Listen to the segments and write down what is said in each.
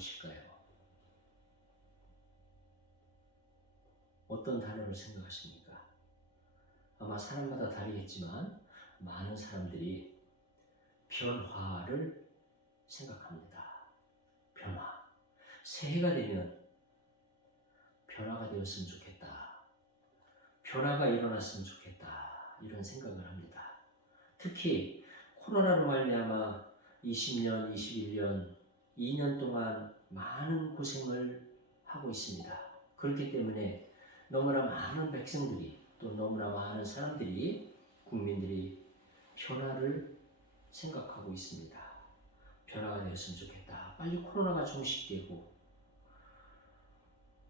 무엇일까요? 어떤 단어를 생각하십니까? 아마 사람마다 다르겠지만 많은 사람들이 변화를 생각합니다. 변화. 새해가 되면 변화가 되었으면 좋겠다. 변화가 일어났으면 좋겠다. 이런 생각을 합니다. 특히 코로나로 말미암아 20년, 21년, 2년 동안 많은 고생을 하고 있습니다. 그렇기 때문에 너무나 많은 백성들이 또 너무나 많은 사람들이 국민들이 변화를 생각하고 있습니다. 변화가 되었으면 좋겠다. 빨리 코로나가 종식되고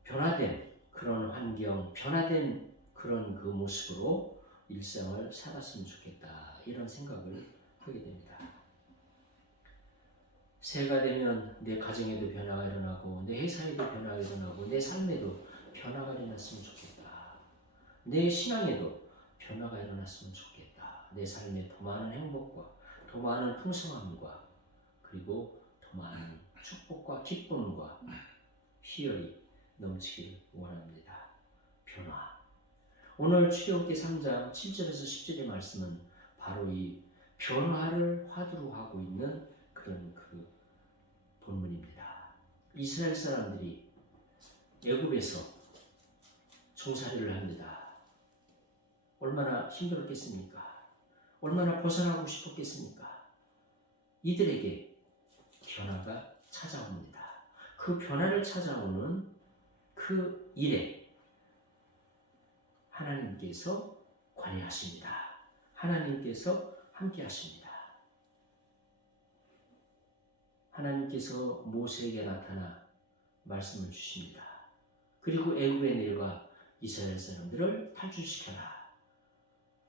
변화된 그런 환경, 변화된 그런 그 모습으로 일상을 살았으면 좋겠다. 이런 생각을 하게 됩니다. 새해가 되면 내 가정에도 변화가 일어나고 내 회사에도 변화가 일어나고 내 삶에도 변화가 일어났으면 좋겠다. 내 신앙에도 변화가 일어났으면 좋겠다. 내 삶에 더 많은 행복과 더 많은 풍성함과 그리고 더 많은 축복과 기쁨과 희열이 넘치길 원합니다. 변화. 오늘 출애굽기 3장 7절에서 10절의 말씀은 바로 이 변화를 화두로 하고 있는 그런 그 본문입니다. 이스라엘 사람들이 애굽에서 종살이를 합니다. 얼마나 힘들었겠습니까? 얼마나 벗어나고 싶었겠습니까? 이들에게 변화가 찾아옵니다. 그 변화를 찾아오는 그 일에 하나님께서 관여하십니다. 하나님께서 함께 하십니다. 하나님께서 모세에게 나타나 말씀을 주십니다. 그리고 애굽에 내려가 이스라엘 사람들을 탈출시켜라.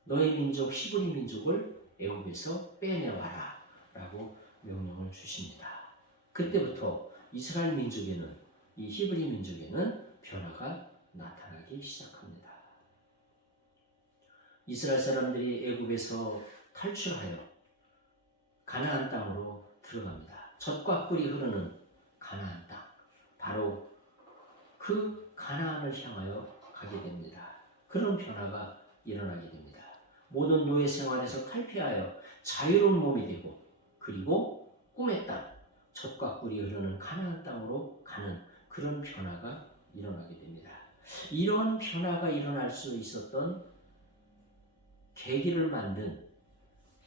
너의 민족 히브리 민족을 애굽에서 빼내와라 라고 명령을 주십니다. 그때부터 이스라엘 민족에는 이 히브리 민족에는 변화가 나타나기 시작합니다. 이스라엘 사람들이 애굽에서 탈출하여 가나안 땅으로 들어갑니다. 젖과 꿀이 흐르는 가나안 땅, 바로 그 가나안을 향하여 가게 됩니다. 그런 변화가 일어나게 됩니다. 모든 노예 생활에서 탈피하여 자유로운 몸이 되고 그리고 꿈의 땅, 젖과 꿀이 흐르는 가나안 땅으로 가는 그런 변화가 일어나게 됩니다. 이런 변화가 일어날 수 있었던 계기를 만든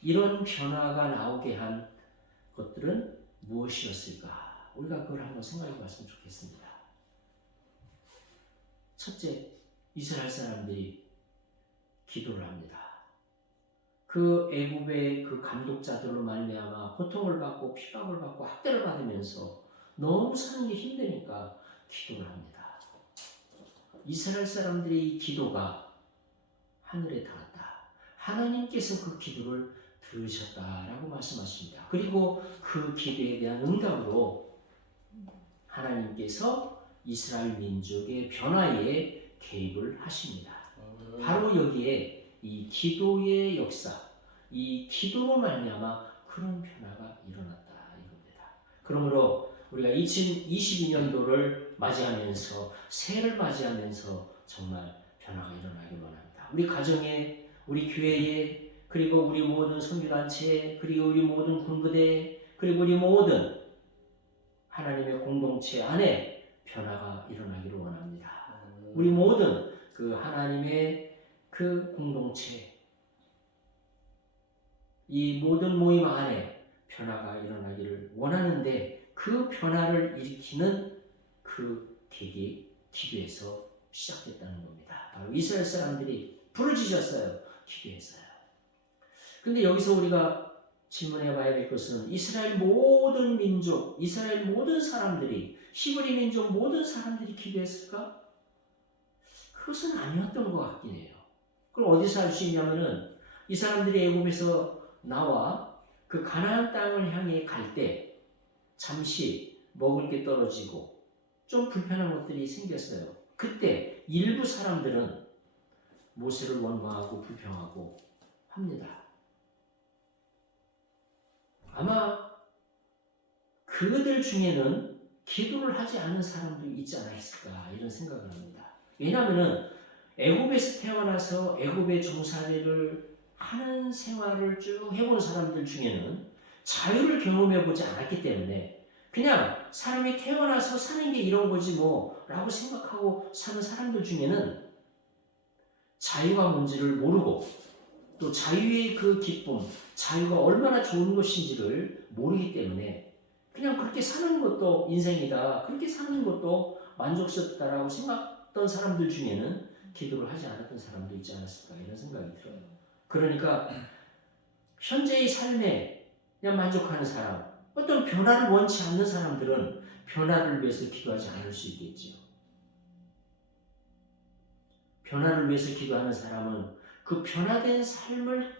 이런 변화가 나오게 한 것들은 무엇이었을까? 우리가 그걸 한번 생각해 봤으면 좋겠습니다. 첫째, 이스라엘 사람들이 기도를 합니다. 그 애굽의 그 감독자들로 말미암아 고통을 받고 핍박을 받고 학대를 받으면서 너무 사는 게 힘드니까 기도를 합니다. 이스라엘 사람들의 이 기도가 하늘에 닿았다. 하나님께서 그 기도를 들으셨다라고 말씀하십니다. 그리고 그 기도에 대한 응답으로 하나님께서 이스라엘 민족의 변화에 개입을 하십니다. 바로 여기에 이 기도의 역사, 이 기도로 말미암아 그런 변화가 일어났다 이겁니다. 그러므로 우리가 2022년도를 맞이하면서 새해를 맞이하면서 정말 변화가 일어나길 원합니다. 우리 가정에, 우리 교회에, 그리고 우리 모든 선교단체에, 그리고 우리 모든 군부대에, 그리고 우리 모든 하나님의 공동체 안에 변화가 일어나기를 원합니다. 우리 모든 그 하나님의 그 공동체, 이 모든 모임 안에 변화가 일어나기를 원하는데 그 변화를 일으키는 그 계기, 기도에서 시작됐다는 겁니다. 바로 이스라엘 사람들이 부르짖었어요. 기도했어요. 근데 여기서 우리가 질문해 봐야 될 것은 이스라엘 모든 민족, 이스라엘 모든 사람들이, 히브리 민족 모든 사람들이 기도했을까? 그것은 아니었던 것 같긴 해요. 그럼 어디서 알 수 있냐면은 이 사람들이 애굽에서 나와 그 가나안 땅을 향해 갈 때 잠시 먹을 게 떨어지고 좀 불편한 것들이 생겼어요. 그때 일부 사람들은 모세를 원망하고 불평하고 합니다. 아마 그들 중에는 기도를 하지 않은 사람도 있지 않았을까 이런 생각을 합니다. 왜냐하면 애굽에서 태어나서 애굽의 종살이를 하는 생활을 쭉 해본 사람들 중에는 자유를 경험해 보지 않았기 때문에 그냥 사람이 태어나서 사는 게 이런 거지 뭐 라고 생각하고 사는 사람들 중에는 자유가 뭔지를 모르고 또 자유의 그 기쁨, 자유가 얼마나 좋은 것인지를 모르기 때문에 그냥 그렇게 사는 것도 인생이다, 그렇게 사는 것도 만족스럽다라고 생각했던 사람들 중에는 기도를 하지 않았던 사람도 있지 않았을까 이런 생각이 들어요. 그러니까 현재의 삶에 그냥 만족하는 사람, 어떤 변화를 원치 않는 사람들은 변화를 위해서 기도하지 않을 수 있겠지요. 변화를 위해서 기도하는 사람은 그 변화된 삶을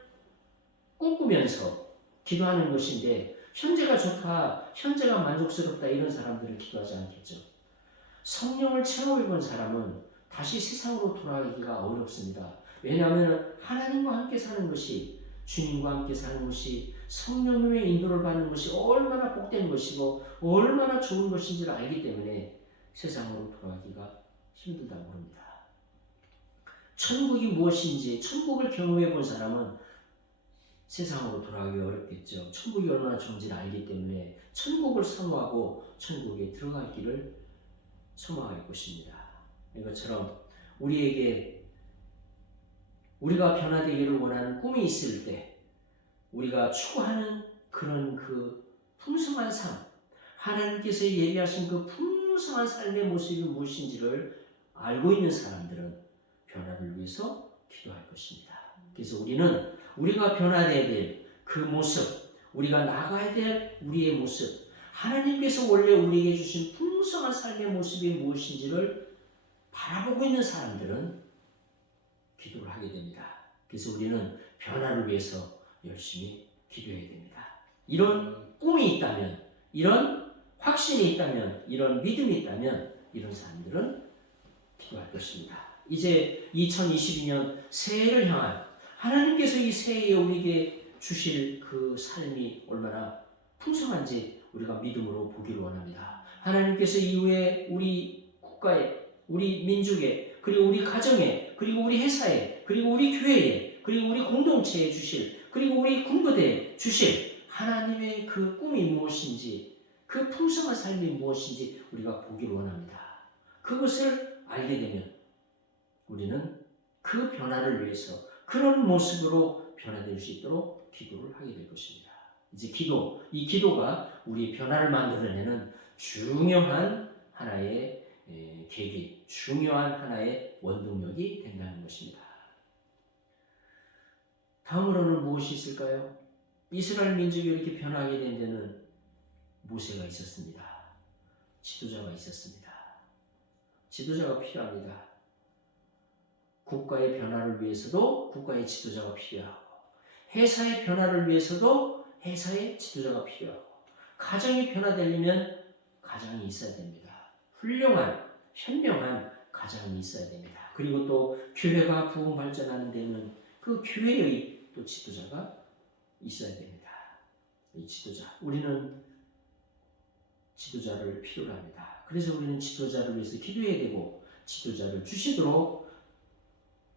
꿈꾸면서 기도하는 것인데 현재가 좋다, 현재가 만족스럽다 이런 사람들은 기도하지 않겠죠. 성령을 체험해본 사람은 다시 세상으로 돌아가기가 어렵습니다. 왜냐하면 하나님과 함께 사는 것이, 주님과 함께 사는 것이, 성령님의 인도를 받는 것이 얼마나 복된 것이고 얼마나 좋은 것인지를 알기 때문에 세상으로 돌아가기가 힘들다고 합니다. 천국이 무엇인지 천국을 경험해 본 사람은 세상으로 돌아가기 어렵겠죠. 천국이 얼마나 좋은지를 알기 때문에 천국을 선호하고 천국에 들어갈 길을 소망할 것입니다. 이것처럼 우리에게 우리가 변화되기를 원하는 꿈이 있을 때 우리가 추구하는 그런 그 풍성한 삶, 하나님께서 예비하신 그 풍성한 삶의 모습이 무엇인지를 알고 있는 사람들은 변화를 위해서 기도할 것입니다. 그래서 우리는 우리가 변화되어야 될 그 모습, 우리가 나가야 될 우리의 모습, 하나님께서 원래 우리에게 주신 풍성한 삶의 모습이 무엇인지를 바라보고 있는 사람들은 기도를 하게 됩니다. 그래서 우리는 변화를 위해서 열심히 기도해야 됩니다. 이런 꿈이 있다면, 이런 확신이 있다면, 이런 믿음이 있다면 이런 사람들은 기도할 것입니다. 이제 2022년 새해를 향한 하나님께서 이 새해에 우리에게 주실 그 삶이 얼마나 풍성한지 우리가 믿음으로 보기를 원합니다. 하나님께서 이후에 우리 국가에, 우리 민족에, 그리고 우리 가정에, 그리고 우리 회사에, 그리고 우리 교회에, 그리고 우리 공동체에 주실, 그리고 우리 군부대에 주실 하나님의 그 꿈이 무엇인지, 그 풍성한 삶이 무엇인지 우리가 보기를 원합니다. 그것을 알게 되면 우리는 그 변화를 위해서 그런 모습으로 변화될 수 있도록 기도를 하게 될 것입니다. 이제 이 기도가 우리 변화를 만들어내는 중요한 하나의 계기, 중요한 하나의 원동력이 된다는 것입니다. 다음으로는 무엇이 있을까요? 이스라엘 민족이 이렇게 변하게 된 데는 모세가 있었습니다. 지도자가 있었습니다. 지도자가 필요합니다. 국가의 변화를 위해서도 국가의 지도자가 필요하고, 회사의 변화를 위해서도 회사의 지도자가 필요하고, 가정이 변화되려면 가장이 있어야 됩니다. 훌륭한, 현명한 가장이 있어야 됩니다. 그리고 또 교회가 부흥 발전하는 데는 그 교회의 또 지도자가 있어야 됩니다. 이 지도자, 우리는 지도자를 필요로 합니다. 그래서 우리는 지도자를 위해서 기도해야 되고 지도자를 주시도록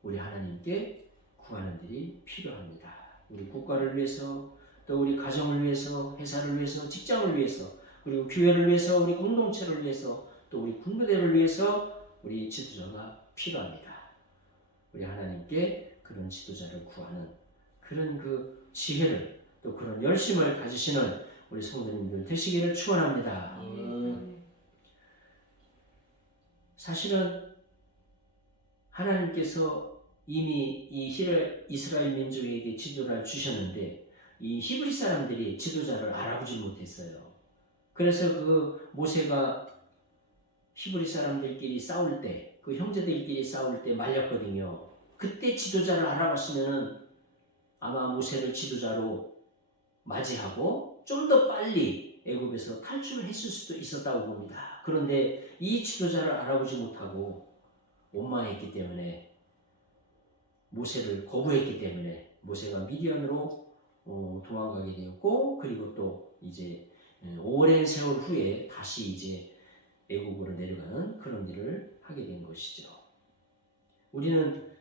우리 하나님께 구하는 일이 필요합니다. 우리 국가를 위해서, 또 우리 가정을 위해서, 회사를 위해서, 직장을 위해서, 그리고 교회를 위해서, 우리 공동체를 위해서, 또 우리 군부대를 위해서 우리 지도자가 필요합니다. 우리 하나님께 그런 지도자를 구하는 그런 그 지혜를, 또 그런 열심을 가지시는 우리 성도님들 되시기를 축원합니다. 사실은 하나님께서 이미 이 이스라엘 민족에게 지도를 주셨는데 이 히브리 사람들이 지도자를 알아보지 못했어요. 그래서 그 모세가 히브리 사람들끼리 싸울 때, 그 형제들끼리 싸울 때 말렸거든요. 그때 지도자를 알아봤으면은 아마 모세를 지도자로 맞이하고 좀 더 빨리 애굽에서 탈출을 했을 수도 있었다고 봅니다. 그런데 이 지도자를 알아보지 못하고 원망했기 때문에, 모세를 거부했기 때문에 모세가 미디안으로 도망가게 되었고, 그리고 또 이제 오랜 세월 후에 다시 이제 애국으로 내려가는 그런 일을 하게 된 것이죠. 우리는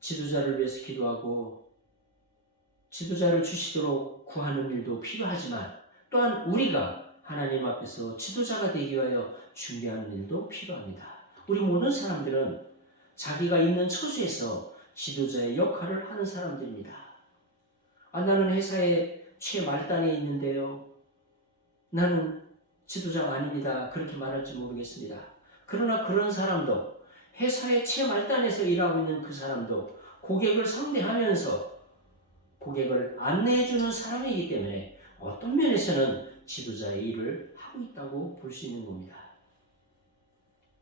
지도자를 위해서 기도하고 지도자를 주시도록 구하는 일도 필요하지만 또한 우리가 하나님 앞에서 지도자가 되기 위하여 준비하는 일도 필요합니다. 우리 모든 사람들은 자기가 있는 처소에서 지도자의 역할을 하는 사람들입니다. 나는 회사의 최말단에 있는데요. 나는 지도자가 아닙니다. 그렇게 말할지 모르겠습니다. 그러나 그런 사람도 회사의 최말단에서 일하고 있는 그 사람도 고객을 상대하면서 고객을 안내해주는 사람이기 때문에 어떤 면에서는 지도자의 일을 하고 있다고 볼 수 있는 겁니다.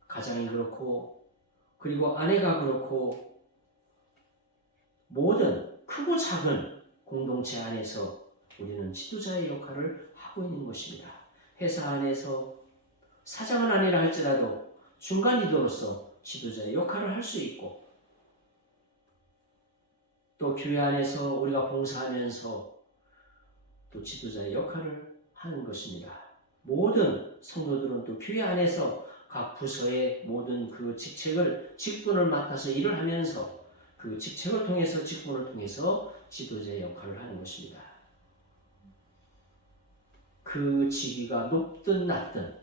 가장이 그렇고 그리고 아내가 그렇고 모든 크고 작은 공동체 안에서 우리는 지도자의 역할을 하고 있는 것입니다. 회사 안에서 사장은 아니라 할지라도 중간 리더로서 지도자의 역할을 할 수 있고 또 교회 안에서 우리가 봉사하면서 또 지도자의 역할을 하는 것입니다. 모든 성도들은 또 교회 안에서 각 부서의 모든 그 직분을 맡아서 일을 하면서 그 직책을 통해서 직분을 통해서 지도자의 역할을 하는 것입니다. 그 직위가 높든 낮든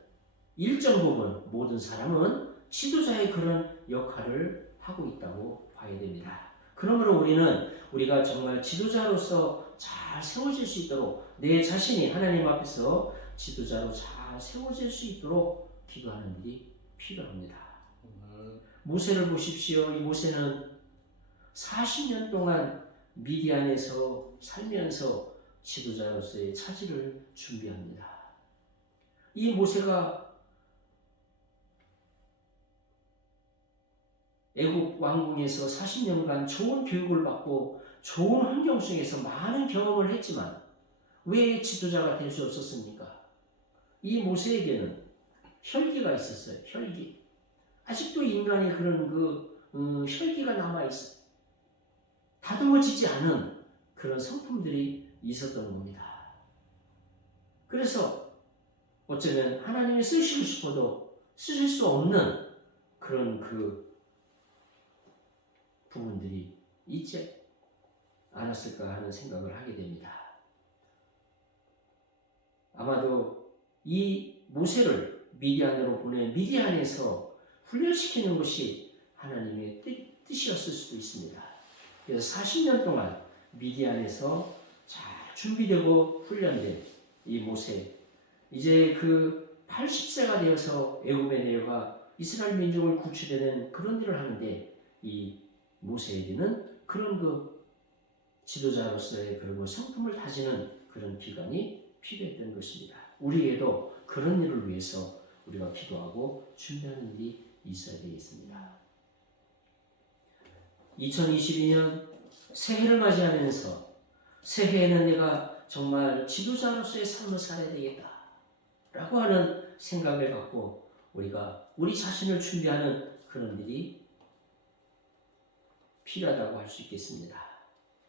일정 부분 모든 사람은 지도자의 그런 역할을 하고 있다고 봐야 됩니다. 그러므로 우리가 정말 지도자로서 잘 세워질 수 있도록 내 자신이 하나님 앞에서 지도자로 잘 세워질 수 있도록 기도하는 일이 필요합니다. 모세를 보십시오. 이 모세는 40년 동안 미디안에서 살면서 지도자로서의 차지를 준비합니다. 이 모세가 애국 왕궁에서 40년간 좋은 교육을 받고 좋은 환경 속에서 많은 경험을 했지만 왜 지도자가 될 수 없었습니까? 이 모세에게는 혈기가 있었어요. 혈기. 아직도 인간의 그런 혈기가 남아있어요. 다듬어지지 않은 그런 성품들이 있었던 겁니다. 그래서 어쩌면 하나님이 쓰시고 싶어도 쓰실 수 없는 그런 부분들이 있지 않았을까 하는 생각을 하게 됩니다. 아마도 이 모세를 미디안으로 보내 미디안에서 훈련시키는 것이 하나님의 뜻이었을 수도 있습니다. 그래서 40년 동안 미디안에서 잘 준비되고 훈련된 이 모세, 이제 80세가 되어서 애굽에 내려가 이스라엘 민족을 구출하는 그런 일을 하는데 이 모세에게는 그런 지도자로서의 그리고 성품을 다지는 그런 기간이 필요했던 것입니다. 우리에게도 그런 일을 위해서 우리가 기도하고 준비하는 일이 있어야 되겠습니다. 2022년 새해를 맞이하면서 새해에는 내가 정말 지도자로서의 삶을 살아야 되겠다 라고 하는 생각을 갖고 우리가 우리 자신을 준비하는 그런 일이 필요하다고 할 수 있겠습니다.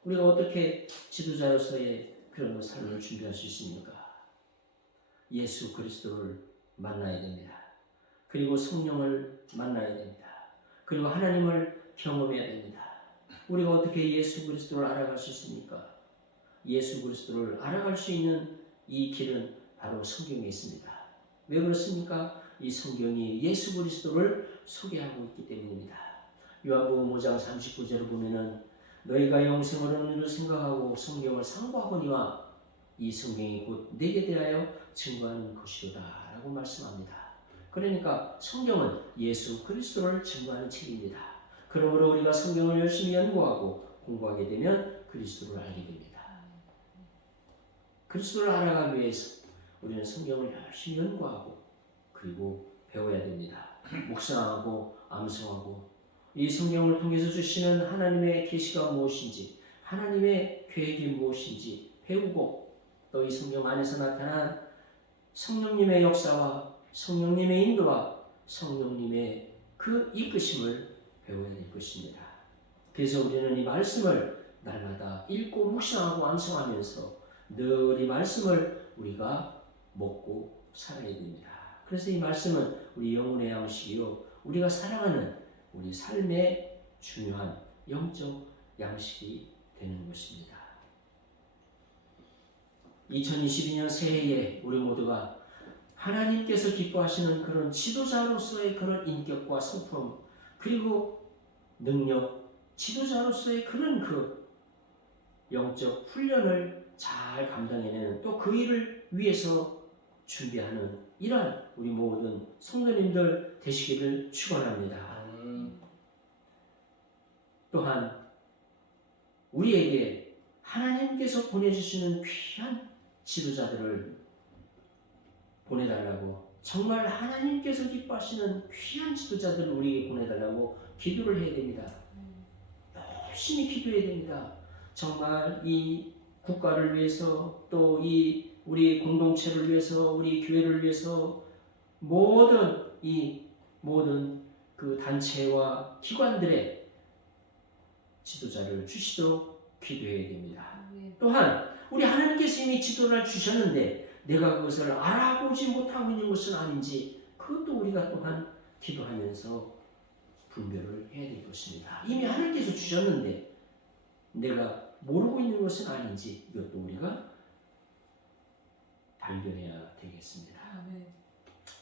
우리가 어떻게 지도자로서의 그런 삶을 준비할 수 있습니까? 예수 그리스도를 만나야 됩니다. 그리고 성령을 만나야 됩니다. 그리고 하나님을 경험해야 됩니다. 우리가 어떻게 예수 그리스도를 알아갈 수 있습니까? 예수 그리스도를 알아갈 수 있는 이 길은 바로 성경에 있습니다. 왜 그렇습니까? 이 성경이 예수 그리스도를 소개하고 있기 때문입니다. 요한복음 5장 39절을 보면은 너희가 영생을 얻는 줄 생각하고 성경을 상고하거니와 이 성경이 곧 내게 대하여 증거하는 것이로다 라고 말씀합니다. 그러니까 성경은 예수 그리스도를 증거하는 책입니다. 그러므로 우리가 성경을 열심히 연구하고 공부하게 되면 그리스도를 알게 됩니다. 그리스도를 알아가기 위해서 우리는 성경을 열심히 연구하고 그리고 배워야 됩니다. 묵상하고 암송하고 이 성경을 통해서 주시는 하나님의 계시가 무엇인지 하나님의 계획이 무엇인지 배우고 또 이 성경 안에서 나타난 성령님의 역사와 성령님의 인도와 성령님의 그 이끄심을 배워야 될 것입니다. 그래서 우리는 이 말씀을 날마다 읽고 묵상하고 암송하면서 늘 이 말씀을 우리가 먹고 살아야 됩니다. 그래서 이 말씀은 우리 영혼의 양식이요, 우리가 사랑하는 우리 삶의 중요한 영적 양식이 되는 것입니다. 2022년 새해에 우리 모두가 하나님께서 기뻐하시는 그런 지도자로서의 그런 인격과 성품, 그리고 능력, 지도자로서의 그런 그 영적 훈련을 잘 감당해내는, 또 그 일을 위해서 준비하는 이러한 우리 모든 성도님들 되시기를 축원합니다. 또한 우리에게 하나님께서 보내주시는 귀한 지도자들을 보내달라고, 정말 하나님께서 기뻐하시는 귀한 지도자들을 우리에게 보내달라고 기도를 해야 됩니다. 열심히 기도해야 됩니다. 정말 이 국가를 위해서, 또 이 우리 공동체를 위해서, 우리 교회를 위해서 모든 그 단체와 기관들의 지도자를 주시도록 기도해야 됩니다. 또한 우리 하나님께서 이미 지도를 주셨는데 내가 그것을 알아보지 못하고 있는 것은 아닌지, 그것도 우리가 또한 기도하면서 분별을 해야 될 것입니다. 이미 하나님께서 주셨는데 내가 모르고 있는 것은 아닌지, 이것도 우리가 발견해야 되겠습니다.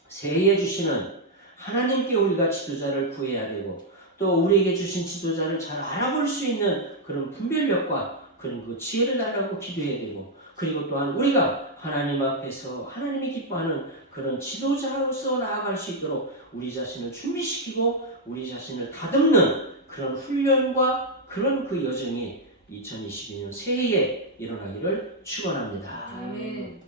새해에 주시는 하나님께 우리가 지도자를 구해야 되고, 또 우리에게 주신 지도자를 잘 알아볼 수 있는 그런 분별력과 그런 그 지혜를 달라고 기도해야 되고, 그리고 또한 우리가 하나님 앞에서 하나님이 기뻐하는 그런 지도자로서 나아갈 수 있도록 우리 자신을 준비시키고 우리 자신을 다듬는 그런 훈련과 그런 그 여정이 2022년 새해에 일어나기를 축원합니다. 아멘.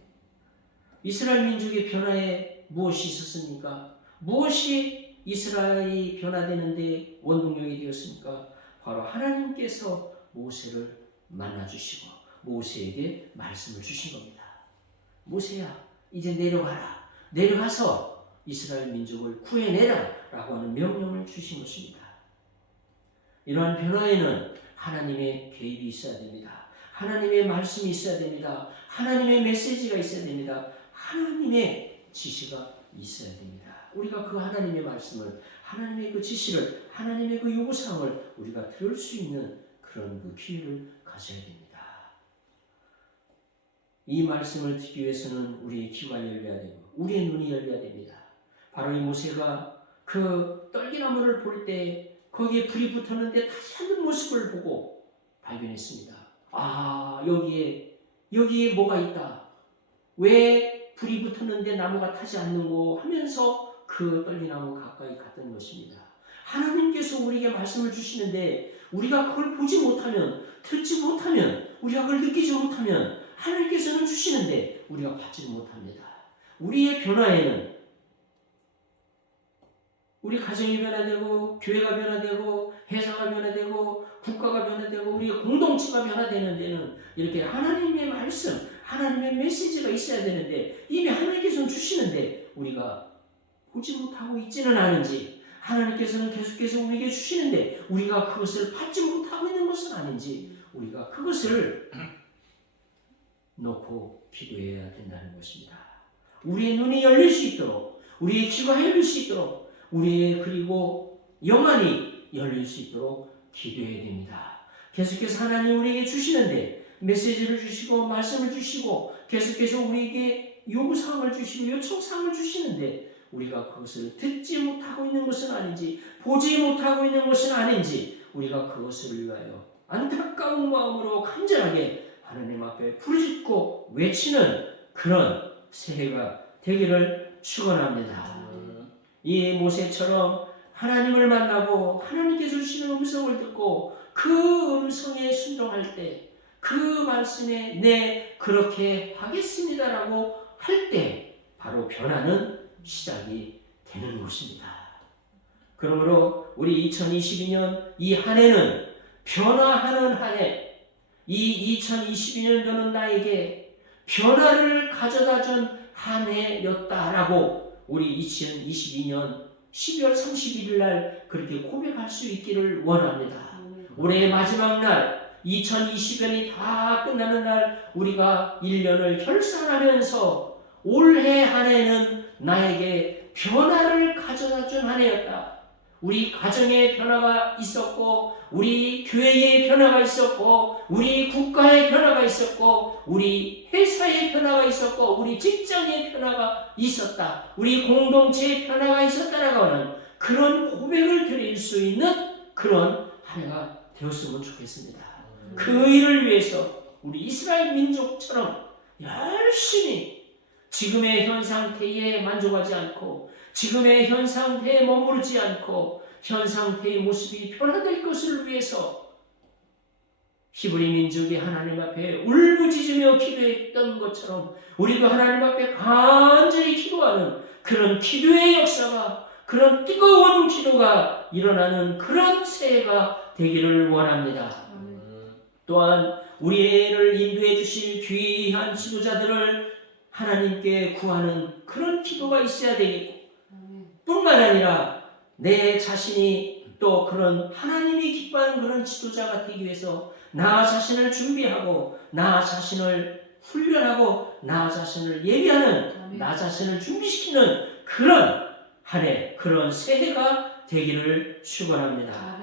이스라엘 민족의 변화에 무엇이 있었습니까? 무엇이 이스라엘이 변화되는데 원동력이 되었습니까? 바로 하나님께서 모세를 만나주시고 모세에게 말씀을 주신 겁니다. 모세야, 이제 내려가라. 내려가서 이스라엘 민족을 구해내라 라고 하는 명령을 주신 것입니다. 이러한 변화에는 하나님의 개입이 있어야 됩니다. 하나님의 말씀이 있어야 됩니다. 하나님의 메시지가 있어야 됩니다. 하나님의 지시가 있어야 됩니다. 우리가 그 하나님의 말씀을, 하나님의 그 지시를, 하나님의 그 요구사항을 우리가 들을 수 있는 그런 그 기회를 가져야 됩니다. 이 말씀을 듣기 위해서는 우리의 귀가 열려야 되고 우리의 눈이 열려야 됩니다. 바로 이 모세가 그 떨기나무를 볼 때 거기에 불이 붙었는데 타지 않는 모습을 보고 발견했습니다. 아, 여기에 뭐가 있다. 왜 불이 붙었는데 나무가 타지 않는고 하면서 그 떨기나무 가까이 갔던 것입니다. 하나님께서 우리에게 말씀을 주시는데 우리가 그걸 보지 못하면, 듣지 못하면, 우리가 그걸 느끼지 못하면 하나님께서는 주시는데 우리가 받지 못합니다. 우리의 변화에는 우리 가정이 변화되고, 교회가 변화되고, 회사가 변화되고, 국가가 변화되고, 우리의 공동체가 변화되는 데는 이렇게 하나님의 말씀, 하나님의 메시지가 있어야 되는데 이미 하나님께서는 주시는데 우리가 보지 못하고 있지는 않은지, 하나님께서는 계속해서 우리에게 주시는데 우리가 그것을 받지 못하고 있는 것은 아닌지, 우리가 그것을 놓고 기도해야 된다는 것입니다. 우리의 눈이 열릴 수 있도록, 우리의 귀가 열릴 수 있도록, 우리의 그리고 영안이 열릴 수 있도록 기도해야 됩니다. 계속해서 하나님 우리에게 주시는데 메시지를 주시고 말씀을 주시고 계속해서 우리에게 요구사항을 주시고 요청사항을 주시는데 우리가 그것을 듣지 못하고 있는 것은 아닌지, 보지 못하고 있는 것은 아닌지, 우리가 그것을 위하여 안타까운 마음으로 간절하게 하나님 앞에 부르짖고 외치는 그런 새해가 되기를 축원합니다. 이 모세처럼 하나님을 만나고 하나님께서 주시는 음성을 듣고 그 음성에 순종할 때, 그 말씀에 네 그렇게 하겠습니다라고 할 때 바로 변화는 시작이 되는 것입니다. 그러므로 우리 2022년 이 한 해는 변화하는 한 해, 이 2022년도는 나에게 변화를 가져다준 한 해였다라고 우리 2022년 12월 31일 날 그렇게 고백할 수 있기를 원합니다. 올해의 마지막 날 2020년이 다 끝나는 날 우리가 1년을 결산하면서 올해 한 해는 나에게 변화를 가져다 준 한 해였다. 우리 가정에 변화가 있었고, 우리 교회에 변화가 있었고, 우리 국가에 변화가 있었고, 우리 회사에 변화가 있었고, 우리 직장에 변화가 있었다. 우리 공동체에 변화가 있었다라고 하는 그런 고백을 드릴 수 있는 그런 한 해가 되었으면 좋겠습니다. 그 일을 위해서 우리 이스라엘 민족처럼 열심히 지금의 현 상태에 만족하지 않고, 지금의 현 상태에 머무르지 않고, 현 상태의 모습이 변화될 것을 위해서 히브리 민족이 하나님 앞에 울부짖으며 기도했던 것처럼 우리도 하나님 앞에 간절히 기도하는 그런 기도의 역사가, 그런 뜨거운 기도가 일어나는 그런 새해가 되기를 원합니다. 또한 우리를 인도해 주실 귀한 지도자들을 하나님께 구하는 그런 기도가 있어야 되겠고, 뿐만 아니라 내 자신이 또 그런 하나님이 기뻐하는 그런 지도자가 되기 위해서 나 자신을 준비하고, 나 자신을 훈련하고, 나 자신을 예비하는, 나 자신을 준비시키는 그런 한 해, 그런 새해가 되기를 축원합니다.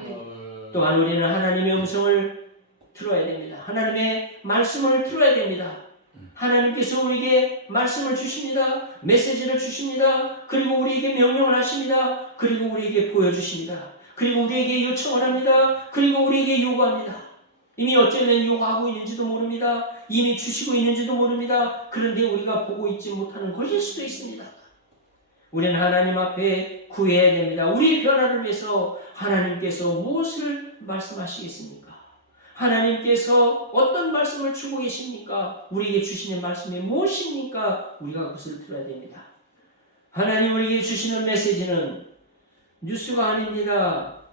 또한 우리는 하나님의 음성을 들어야 됩니다. 하나님의 말씀을 들어야 됩니다. 하나님께서 우리에게 말씀을 주십니다. 메시지를 주십니다. 그리고 우리에게 명령을 하십니다. 그리고 우리에게 보여주십니다. 그리고 우리에게 요청을 합니다. 그리고 우리에게 요구합니다. 이미 어쩌면 요구하고 있는지도 모릅니다. 이미 주시고 있는지도 모릅니다. 그런데 우리가 보고 있지 못하는 것일 수도 있습니다. 우리는 하나님 앞에 구해야 됩니다. 우리의 변화를 위해서 하나님께서 무엇을 말씀하시겠습니까? 하나님께서 어떤 말씀을 주고 계십니까? 우리에게 주시는 말씀이 무엇입니까? 우리가 그것을 들어야 됩니다. 하나님 우리에게 주시는 메시지는 뉴스가 아닙니다.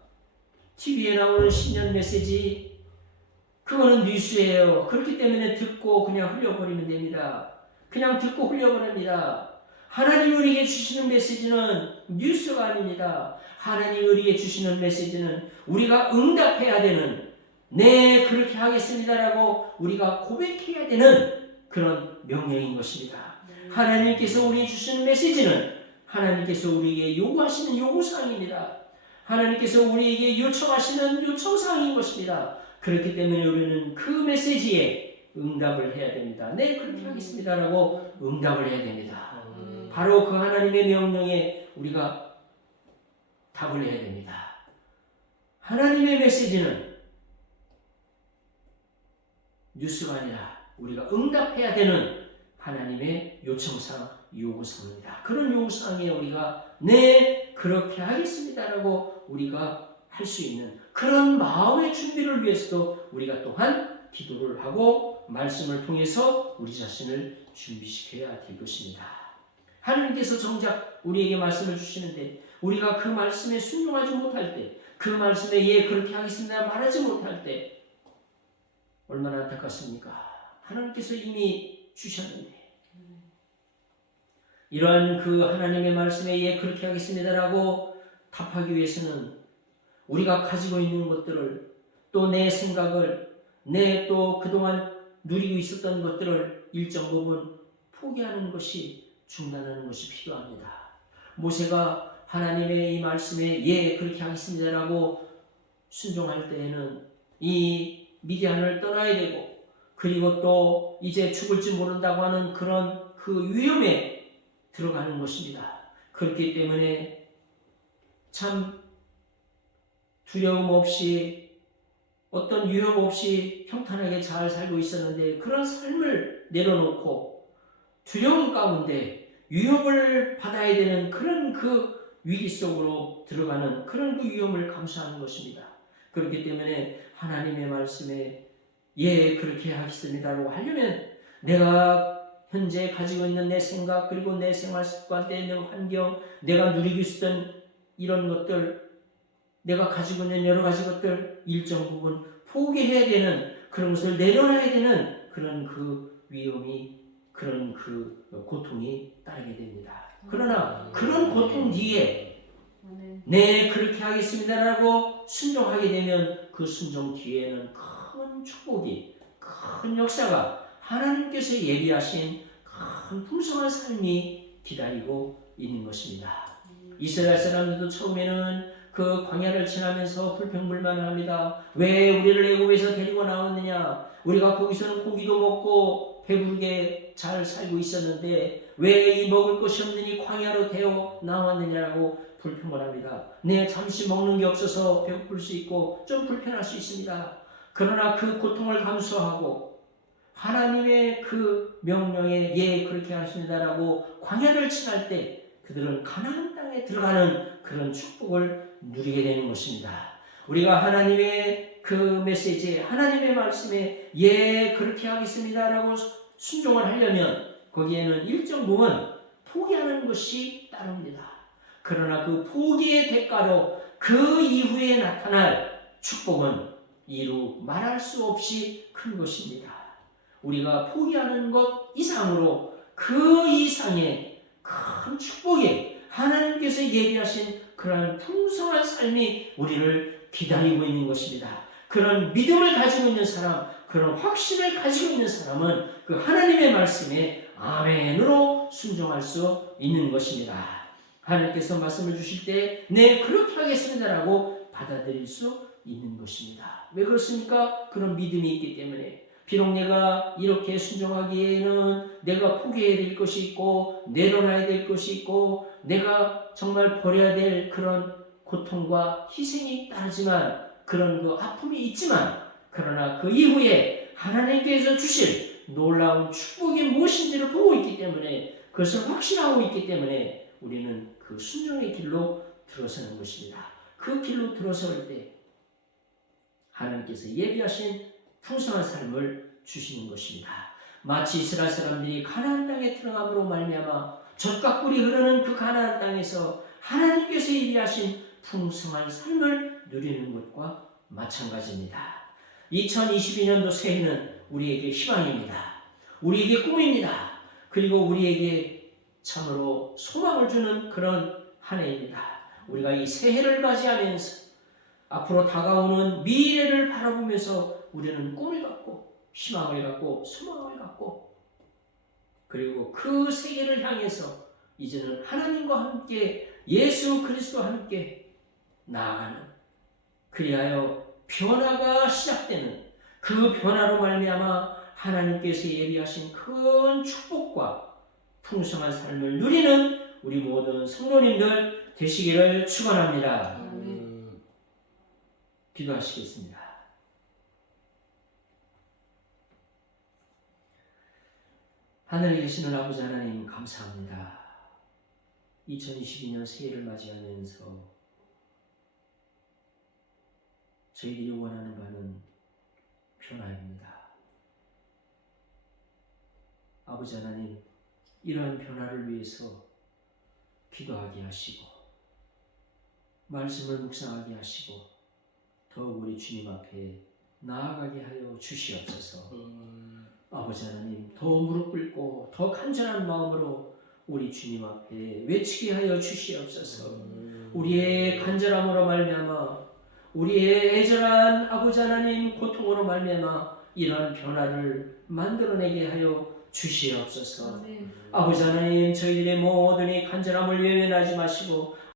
TV에 나오는 신년 메시지, 그거는 뉴스예요. 그렇기 때문에 듣고 그냥 흘려버리면 됩니다. 그냥 듣고 흘려버립니다. 하나님 우리에게 주시는 메시지는 뉴스가 아닙니다. 하나님 우리에게 주시는 메시지는 우리가 응답해야 되는, 네 그렇게 하겠습니다라고 우리가 고백해야 되는 그런 명령인 것입니다. 하나님께서 우리에게 주시는 메시지는 하나님께서 우리에게 요구하시는 요구사항입니다. 하나님께서 우리에게 요청하시는 요청사항인 것입니다. 그렇기 때문에 우리는 그 메시지에 응답을 해야 됩니다. 네 그렇게 하겠습니다라고 응답을 해야 됩니다. 바로 그 하나님의 명령에 우리가 답을 해야 됩니다. 하나님의 메시지는 뉴스가 아니라 우리가 응답해야 되는 하나님의 요청사항, 요구사항입니다. 그런 요구사항에 우리가 네 그렇게 하겠습니다라고 우리가 할 수 있는 그런 마음의 준비를 위해서도 우리가 또한 기도를 하고 말씀을 통해서 우리 자신을 준비시켜야 될 것입니다. 하나님께서 정작 우리에게 말씀을 주시는데 우리가 그 말씀에 순종하지 못할 때, 그 말씀에 예 그렇게 하겠습니다 말하지 못할 때 얼마나 안타깝습니까? 하나님께서 이미 주셨는데 이러한 그 하나님의 말씀에 예 그렇게 하겠습니다라고 답하기 위해서는 우리가 가지고 있는 것들을, 또 내 생각을, 내 또 그동안 누리고 있었던 것들을 일정 부분 포기하는 것이, 중단하는 것이 필요합니다. 모세가 하나님의 이 말씀에 예 그렇게 하겠습니다라고 순종할 때에는 이 미디안을 떠나야 되고, 그리고 또 이제 죽을지 모른다고 하는 그런 그 위험에 들어가는 것입니다. 그렇기 때문에 참 두려움 없이 어떤 위협 없이 평탄하게 잘 살고 있었는데 그런 삶을 내려놓고 두려움 가운데 위협을 받아야 되는 그런 그 위기 속으로 들어가는 그런 그 위험을 감수하는 것입니다. 그렇기 때문에 하나님의 말씀에 예 그렇게 하겠습니다라고 하려면 내가 현재 가지고 있는 내 생각, 그리고 내 생활 습관, 내 환경, 내가 누리고 있었던 이런 것들, 내가 가지고 있는 여러 가지 것들 일정 부분 포기해야 되는, 그런 것을 내려놔야 되는 그런 그 위험이, 그런 그 고통이 따르게 됩니다. 그러나 그런 고통 뒤에 네 그렇게 하겠습니다라고 순종하게 되면 그 순종 뒤에는 큰 축복이, 큰 역사가, 하나님께서 예비하신 큰 풍성한 삶이 기다리고 있는 것입니다. 이스라엘 사람들도 처음에는 그 광야를 지나면서 불평불만을 합니다. 왜 우리를 애굽에서 데리고 나왔느냐? 우리가 거기서는 고기도 먹고 배부르게 잘 살고 있었는데 왜 이 먹을 것이 없느니 광야로 데워 나왔느냐고 불평을 합니다. 네, 잠시 먹는 게 없어서 배고플 수 있고 좀 불편할 수 있습니다. 그러나 그 고통을 감수하고 하나님의 그 명령에 예 그렇게 하십니다라고 광야를 지날 때 그들은 가나안 땅에 들어가는 그런 축복을 누리게 되는 것입니다. 우리가 하나님의 그 메시지에 하나님의 말씀에 예 그렇게 하겠습니다라고 순종을 하려면 거기에는 일정 부분 포기하는 것이 따릅니다. 그러나 그 포기의 대가로 그 이후에 나타날 축복은 이루 말할 수 없이 큰 것입니다. 우리가 포기하는 것 이상으로 그 이상의 큰 축복이 하나님께서 예비하신 그런 풍성한 삶이 우리를 기다리고 있는 것입니다. 그런 믿음을 가지고 있는 사람, 그런 확신을 가지고 있는 사람은 그 하나님의 말씀에 아멘으로 순종할 수 있는 것입니다. 하나님께서 말씀을 주실 때 네 그렇게 하겠습니다라고 받아들일 수 있는 것입니다. 왜 그렇습니까? 그런 믿음이 있기 때문에. 비록 내가 이렇게 순종하기에는 내가 포기해야 될 것이 있고 내려놔야 될 것이 있고 내가 정말 버려야 될 그런 고통과 희생이 따르지만 그런 그 아픔이 있지만 그러나 그 이후에 하나님께서 주실 놀라운 축복이 무엇인지를 보고 있기 때문에 그것을 확신하고 있기 때문에 우리는 그 순종의 길로 들어서는 것입니다. 그 길로 들어설 때 하나님께서 예비하신 풍성한 삶을 주시는 것입니다. 마치 이스라엘 사람들이 가나안 땅에 들어감으로 말미암아 젖과 꿀이 흐르는 그 가나안 땅에서 하나님께서 예비하신 풍성한 삶을 누리는 것과 마찬가지입니다. 2022년도 새해는 우리에게 희망입니다. 우리에게 꿈입니다. 그리고 우리에게 참으로 소망을 주는 그런 한 해입니다. 우리가 이 새해를 맞이하면서 앞으로 다가오는 미래를 바라보면서 우리는 꿈을 갖고 희망을 갖고 소망을 갖고 그리고 그 세계를 향해서 이제는 하나님과 함께 예수 그리스도와 함께 나아가는 그리하여 변화가 시작되는 그 변화로 말미암아 하나님께서 예비하신 큰 축복과 풍성한 삶을 누리는 우리 모든 성도님들 되시기를 축원합니다. 기도하시겠습니다. 하늘에 계시는 아버지 하나님 감사합니다. 2022년 새해를 맞이하면서 저희들이 원하는 바는 변화입니다. 아버지 하나님 이러한 변화를 위해서 기도하게 하시고 말씀을 묵상하게 하시고 더욱 우리 주님 앞에 나아가게 하여 주시옵소서. 아버지 하나님 더 무릎 꿇고 더 간절한 마음으로 우리 주님 앞에 외치게 하여 주시옵소서. 우리의 간절함으로 말미암아 우리의 애절한 아버지 하나님 고통으로 말미암아 이러한 변화를 만들어내게 하여 주시옵소서. 아버지 하나님 저희들의 모든 이 간절함을 외면하지 마시고